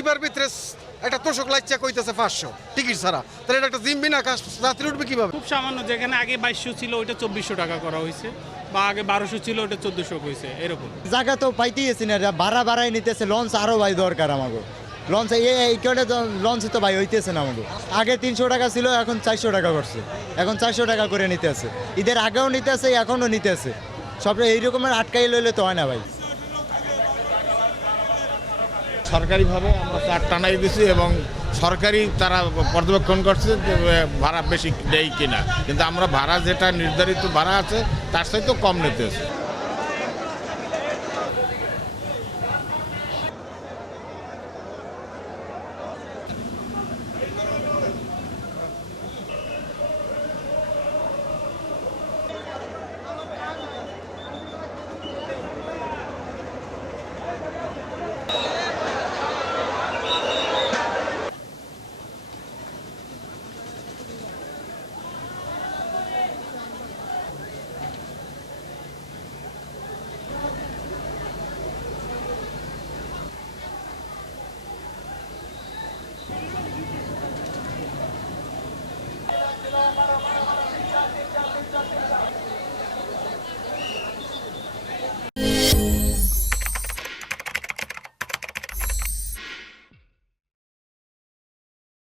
চিপার ভিতরে একটা তোষক লাইচা কইতেছে 500 টিকিট ছাড়া, তাহলে এটা একটা জিম্বি না, যাত্রী উঠবে কিভাবে? খুব সামান্য, যেখানে আগে 2200 ছিল ওইটা 2400 টাকা করা হয়েছে, বা আগে 1200 ছিল ওইটা 1400 হয়েছে, এরকম। জায়গা তো পাইতেইছি না, ভাড়া বাড়াই নিতেছে, লঞ্চ আরও ভাই দরকার আমাকে। লঞ্চ এই কটা লঞ্চ তো ভাই হইতেছে না আমাকে। আগে 300 টাকা ছিল, এখন 400 টাকা করছে, এখন 400 টাকা করে নিতে আছে। ঈদের আগেও নিতে আছে, এখনও নিতে আছে। সব এই রকমের আটকাই লইলে তো হয় না ভাই। সরকারিভাবে আমরা চার টানাই দিছি এবং সরকারি তারা পর্যবেক্ষণ করছে যে ভাড়া বেশি দেয় কিনা, কিন্তু আমরা ভাড়া যেটা নির্ধারিত ভাড়া আছে তার সাথে কম নিতে আছে।